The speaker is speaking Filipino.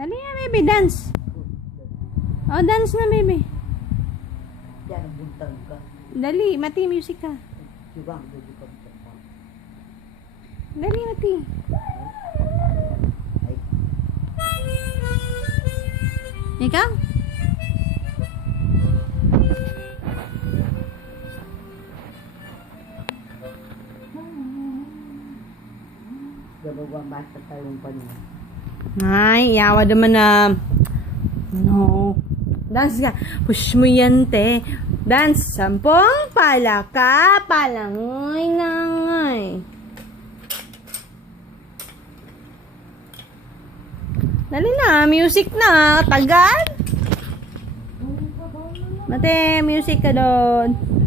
Dali na, baby. Dance. Oh, dance na, baby. Yan, buntag ka. Dali, Mati. Music ka. Subang, hindi ka buntag. Dali, Mati. Ay, Ikaw? gabagwang basta tayong panyo. Ay, yawa naman na. No. Dance ka. Push mo yan, te. Dance. Sampung palaka. Palangoy nangay. Dali na. Music na. Tagal. Mate, music ka doon.